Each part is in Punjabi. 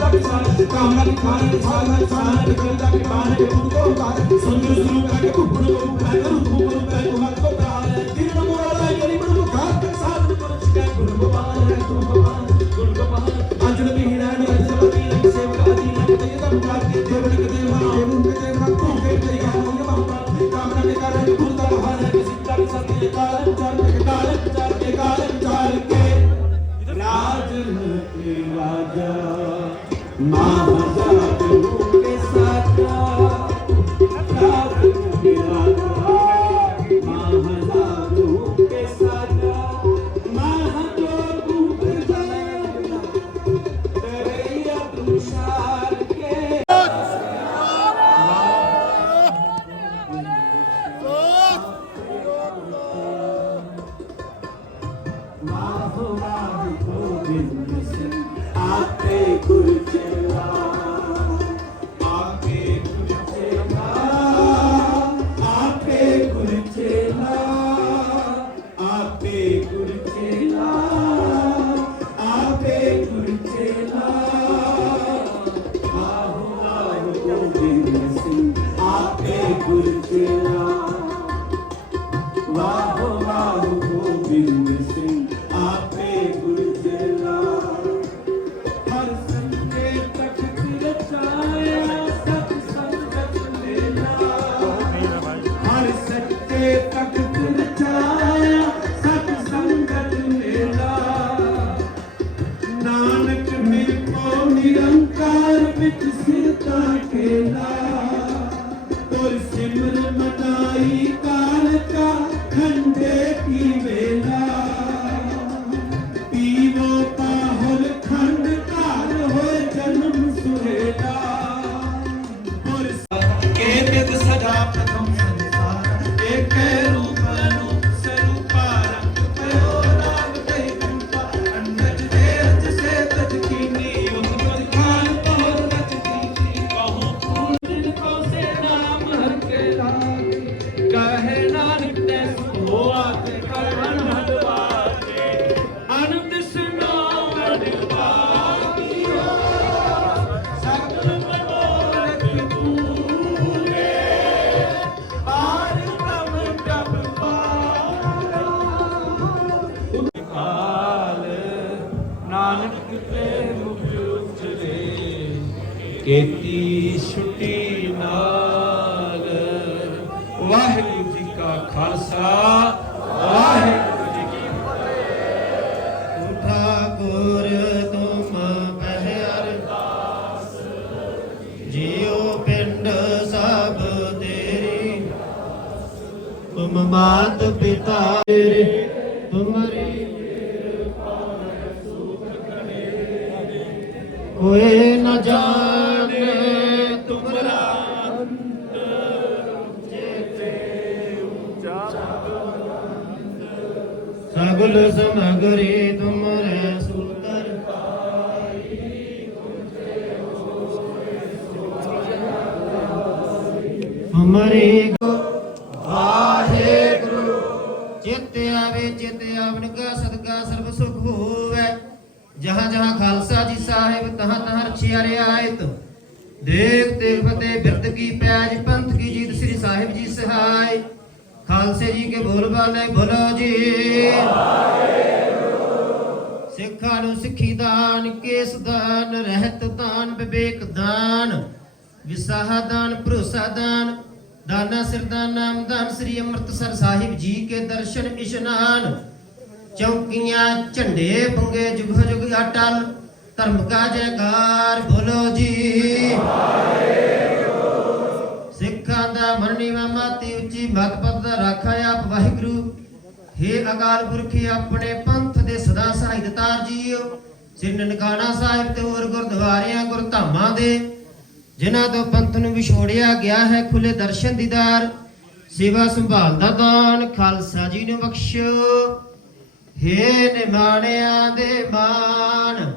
ਦਾ ਕਿਸਾਨ ਕਾਮਨਾ ਦੀ ਖਾਨ ਦੀ ਸਾਲ ਦਾ ਕਿਸਾਨ ਦੀ ਗੱਲ ਦਾ ਕਿਸਾਨ ਦੇ ਪੁੱਤ ਕੋ ਬਾਤ ਸੰਗਰ ਸੁਰੂ ਕਰਕੇ ਭੁੱਖ ਨੂੰ ਪੈਰ ਨੂੰ ਭੁੱਖ ਨੂੰ ਪੈਰ ਨੂੰ ਹੱਥ ਕੋ ਪ੍ਰਾਣ Thank you. ਨਿਰੰਕਾਰ ਵਿੱਚ ਸਿਰਤਾ ਖੇਲਾ ਤੁਰ ਕੀਤੀ ਛੁੱਟੀ ਨਾਲ। ਵਾਹਿਗੁਰੂ ਜੀ ਕਾ ਖਾਲਸਾ। ਵਾਹਿਗੁਰੂ ਜੀ ਕੀ ਤੁਮ ਪਹਿ ਅਰਦਾਸ। ਜਿਉ ਪਿੰਡ ਸਭ ਤੇਰੀ। ਤੁਮ ਮਾਤ ਪਿਤਾ ਸਗਲ ਸਮਗਰੀ ਤੁਮਰੇ ਸੂਤਰ ਹਮਰੇ ਵਾਹਿਗੁਰੂ, ਚਿਤ ਆਵੇ, ਚਿਤ ਆਵਨ ਕਾ ਸਦਕਾ ਸਰਬ ਸੁਖ ਹੋਵੇ। ਜਹਾਂ ਜਹਾਂ ਖਾਲਸਾ ਜੀ ਸਾਹਿਬ, ਤਹਾਂ ਤਹਾਂ ਰਖਿਆ ਰਿਆਇਤ। ਦੇਖ ਦੇਖ ਫਤਿਹ ਬਿਰਦ ਕੀ ਪੈਜ ਖਾਲਸੇ ਜੀ ਕੇ ਬੋਲ ਬਾਲੇ ਬੋਲੋ ਜੀ। ਸਿੱਖਾਂ ਨੂੰ ਸਿੱਖੀ ਦਾਨ, ਕੇਸ ਦਾਨ, ਰਹਿਤ ਦਾਨ, ਵਿਵੇਕ ਦਾਨ, ਵਿਸਾਹ ਦਾਨ, ਭਰੋਸਾ ਦਾਨ, ਦਾਨਾ ਸਿਰਦਾਨ ਨਾਮਦਾਨ ਸ੍ਰੀ ਅੰਮ੍ਰਿਤਸਰ ਸਾਹਿਬ ਜੀ ਕੇ ਦਰਸ਼ਨ ਇਸ਼ਨਾਨ, ਚੌਕੀਆਂ ਝੰਡੇ ਪੰਗੇ ਜੁਗ ਜੁਗ ਅਟਲ ਧਰਮ ਕਾ ਜੈਕਾਰ ਬੋਲੋ ਜੀ। ਮਾਤੀ ਦਾ ਰਾਖਾ ਆਪ ਵਾਹਿਗੁਰੂ। ਹੇ ਅਕਾਲ ਪੁਰਖ, ਆਪਣੇ ਪੰਥ ਦੇ ਸਦਾ ਸਹਾਇਤਾਰ ਜੀਓ। ਸ੍ਰੀ ਨਨਕਾਣਾ ਸਾਹਿਬ ਤੇ ਹੋਰ ਗੁਰਦੁਆਰਿਆਂ, ਗੁਰਧਾਮਾਂ ਦੇ, ਜਿਨ੍ਹਾਂ ਤੋਂ ਪੰਥ ਨੂੰ ਵਿਛੋੜਿਆ ਗਿਆ ਹੈ ਖੁੱਲੇ ਦਰਸ਼ਨ ਦੀਦਾਰ ਸੇਵਾ ਸੰਭਾਲ ਦਾ ਦਾਨ, ਖਾਲਸਾ ਜੀ ਨੂੰ ਬਖਸ਼ੋ। ਹੇ ਨਿਮਾਣਿਆਂ ਦੇ ਮਾਨ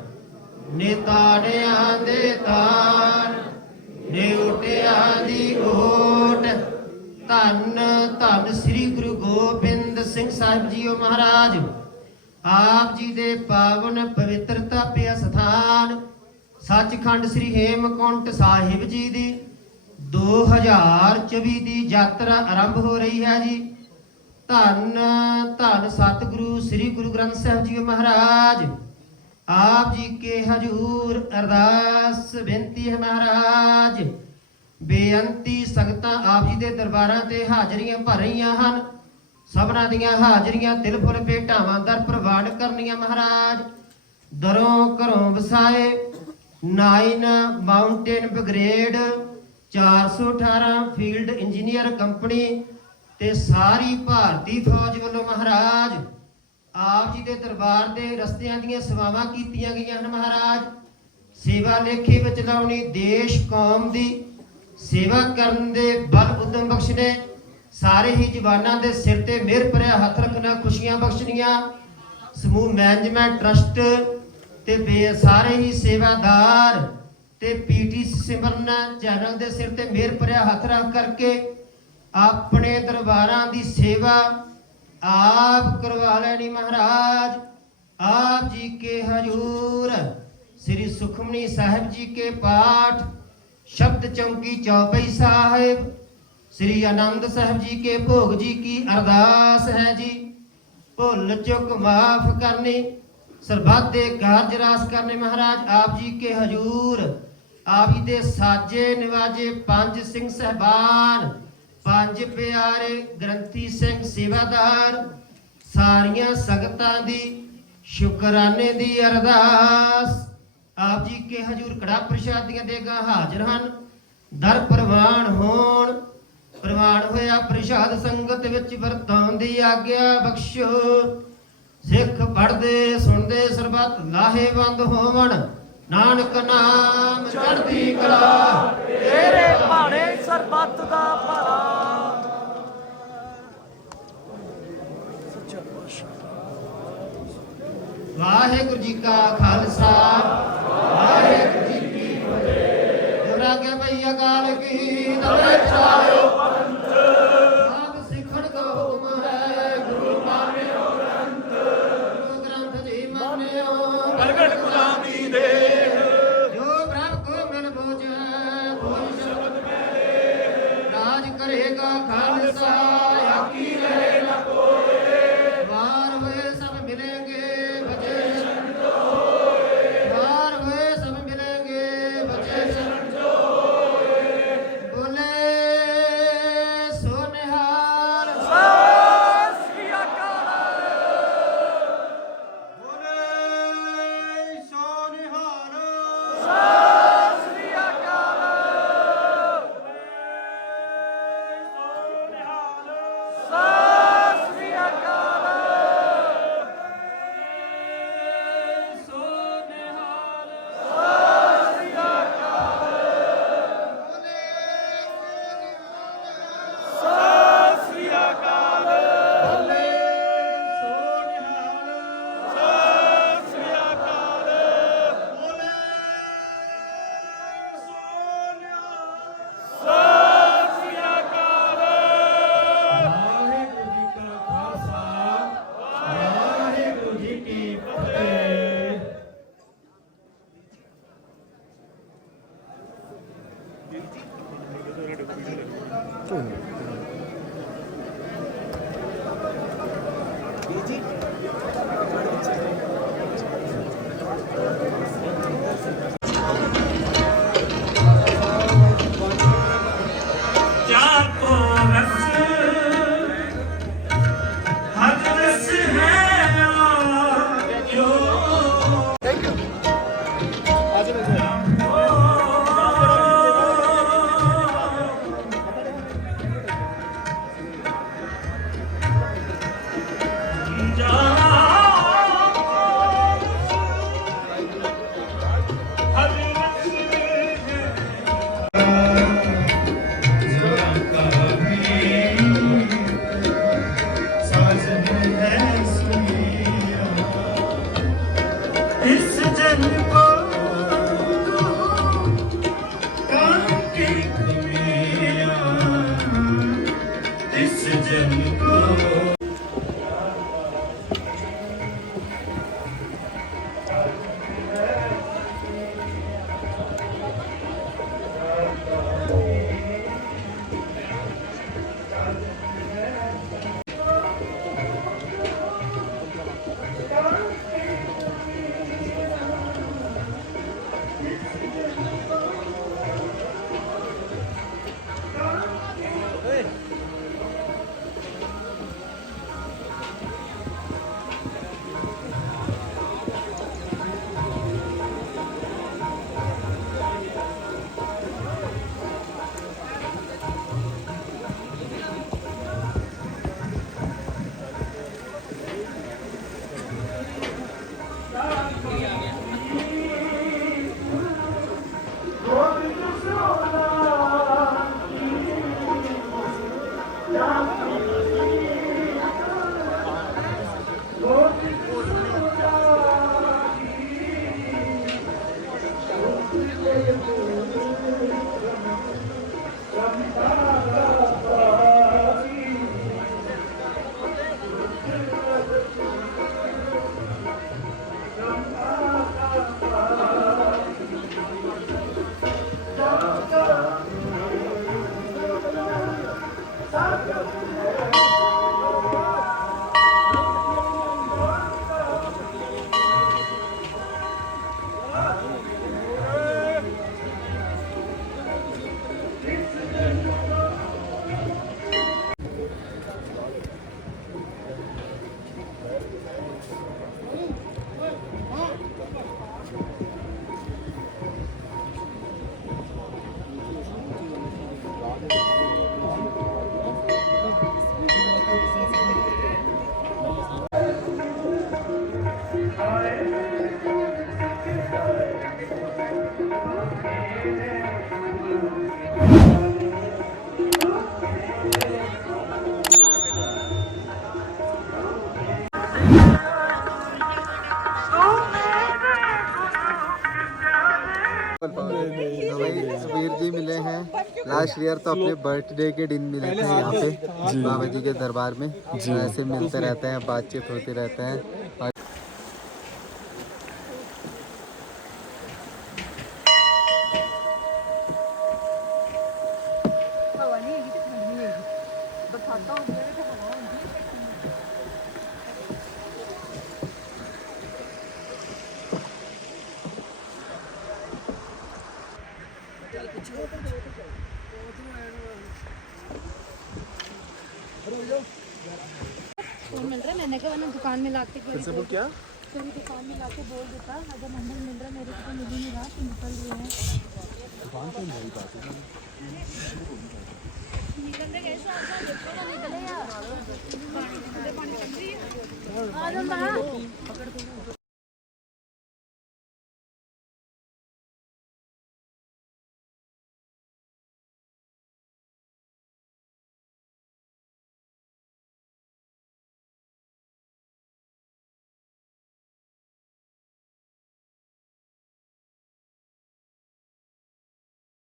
ਨਿਤਾਣਿਆਂ ਦੇ ਤਾਨ ਧੰਨ ਧੰਨ ਸ੍ਰੀ ਗੁਰੂ ਗੋਬਿੰਦ ਸਿੰਘ ਸਾਹਿਬ ਜੀਓ ਮਹਾਰਾਜ। ਆਪ ਜੀ ਦੇ ਪਾਵਨ ਪਵਿੱਤਰਤਾ ਪਿਆ ਸਥਾਨ, ਸੱਚਖੰਡ ਸ੍ਰੀ ਹੇਮਕੁੰਟ ਸਾਹਿਬ ਜੀ ਦੀ 2024 ਦੀ ਯਾਤਰਾ ਆਰੰਭ ਹੋ ਰਹੀ ਹੈ ਜੀ। ਧੰਨ ਧੰਨ ਸਤਿਗੁਰੂ ਸ੍ਰੀ ਗੁਰੂ ਗ੍ਰੰਥ ਸਾਹਿਬ ਜੀ ਮਹਾਰਾਜ। ਆਪ ਜੀ ਕੇ ਹਜੂਰ ਅਰਦਾਸ, ਬੇਨਤੀ ਹੈ ਮਹਾਰਾਜ। ਬੇਅੰਤੀ ਸੰਗਤਾਂ ਆਪ ਜੀ ਦੇ ਦਰਬਾਰਾਂ ਤੇ ਹਾਜ਼ਰੀਆਂ ਭਰ ਰਹੀਆਂ ਹਨ। ਸਭਨਾਂ ਦੀਆਂ ਹਾਜ਼ਰੀਆਂ ਦਿਲ ਫੁੱਲ ਭੇਟਾਵਾਂ ਦਰ ਪ੍ਰਵਾਨ ਕਰਨੀਆਂ ਮਹਾਰਾਜ। ਦਰੋਂ ਘਰੋਂ ਵਸਾਏ nine mountain brigade 418 field engineer company ਤੇ ਸਾਰੀ ਭਾਰਤੀ ਫੌਜ ਵੱਲੋਂ ਮਹਾਰਾਜ, ਆਪ ਜੀ ਦੇ ਦਰਬਾਰ ਦੇ ਰਸਤਿਆਂ ਦੀਆਂ ਸੇਵਾਵਾਂ ਕੀਤੀਆਂ ਗਈਆਂ ਹਨ ਮਹਾਰਾਜ। ਸੇਵਾ ਲੇਖੇ ਵਿੱਚ ਲਾਉਣੀ ਦੇਸ਼ ਕੌਮ ਦੀ ਸੇਵਾ ਕਰਨ ਦੇ ਬਲ ਉਦਮ ਬਖਸ਼ਣੇ ਸਾਰੇ ਹੀ ਜਵਾਨਾਂ ਦੇ ਸਿਰ ਤੇ ਮਿਹਰ ਭਰਿਆ ਹੱਥ ਰੱਖਣਾ, ਖੁਸ਼ੀਆਂ ਬਖਸ਼ਣੀਆਂ। ਸਮੂਹ ਮੈਨੇਜਮੈਂਟ ਟਰਸਟ ਤੇ ਸਾਰੇ ਹੀ ਸੇਵਾਦਾਰ ਤੇ ਪੀਟੀ ਸਿਮਰਨ ਚੈਨਲ ਦੇ ਸਿਰ ਤੇ ਮਿਹਰ ਭਰਿਆ ਹੱਥ ਰੱਖ ਕਰਕੇ ਆਪਣੇ ਦਰਬਾਰਾਂ ਦੀ ਸੇਵਾ ਆਪ ਕਰਵਾ ਲੈਣੀ ਮਹਾਰਾਜ। ਆਪ ਜੀ ਕੇ ਹਜੂਰ, ਸ੍ਰੀ ਸੁਖਮਨੀ ਸਾਹਿਬ ਜੀ ਕੇ ਪਾਠ ਸ਼ਬਦ ਚੌਂਕੀ ਚੌਪਈ ਸਾਹਿਬ, ਸ੍ਰੀ ਆਨੰਦ ਸਾਹਿਬ ਜੀ ਕੇ ਭੋਗ ਜੀ ਕੀ ਅਰਦਾਸ ਹੈ ਜੀ। ਭੁੱਲ ਚੁੱਕ ਮਾਫ ਕਰਨੀ, ਸਰਬੱਤ ਦੇ ਕਾਰਜ ਰਾਸ ਕਰਨੇ ਮਹਾਰਾਜ, ਆਪ ਜੀ ਕੇ ਹਜੂਰ। ਆਪ ਜੀ ਦੇ ਸਾਜੇ ਨਿਵਾਜੇ ਪੰਜ ਸਿੰਘ ਸਹਿਬਾਨ, ਪੰਜ ਪਿਆਰੇ ਗ੍ਰੰਥੀ ਸਿੰਘ ਸੇਵਾਦਾਰ, ਸਾਰੀਆਂ ਸੰਗਤਾਂ ਦੀ ਸ਼ੁਕਰਾਨੇ ਦੀ ਅਰਦਾਸ। ਆਪ ਜੀ ਕੇ ਹਜੂਰ ਕੜਾ ਪ੍ਰਸ਼ਾਦੀਆਂ ਦੇਗਾ ਹਾਜ਼ਰ ਹਨ। ਦਰ ਪ੍ਰਵਾਨ ਹੋਣ। ਪ੍ਰਵਾਨ ਹੋਇਆ ਪ੍ਰਸ਼ਾਦ ਸੰਗਤ ਵਿੱਚ ਵਰਤਾਉਣ ਦੀ ਆਗਿਆ ਬਖਸ਼ੋ। ਸਿੱਖ ਪੜਦੇ ਸੁਣਦੇ ਸਰਬੱਤ ਲਾਹੇਵੰਦ ਹੋਵਣ। ਨਾਨਕ ਨਾਮ ਚੜ੍ਹਦੀ ਕਲਾ। ਤੇਰੇ ਭਾਣੇ ਸਰਬੱਤ ਦਾ ਭਲਾ ਵਾਹਿਗੁਰੂ ਜੀ ਕਾ ਖਾਲਸਾ। ਵਾਹਿਗੁਰੂ ਜੀ ਕੀ ਫਤਿਹ। ਦੁਰਾ ਭਈ ਅਕਾਲ ਕੀ ਨਵੇਂ ਚਾਇਓ सुबीर जी मिले हैं। लास्ट ईयर तो अपने बर्थडे के दिन मिले थे यहाँ पे। बाबा जी के दरबार में। ऐसे मिलते रहते हैं बातचीत होती रहते हैं। मिल रहा है मैंने कहा ना दुकान में लाके फिर क्या फिर दुकान में लाके बोल देता अगर नंबर मिल रहा मेरे को तो मिल ही नहीं रहा तो निकल रहे हैं निकलने कैसे आजा देखो ना निकले यार पानी पानी चल आ जाओ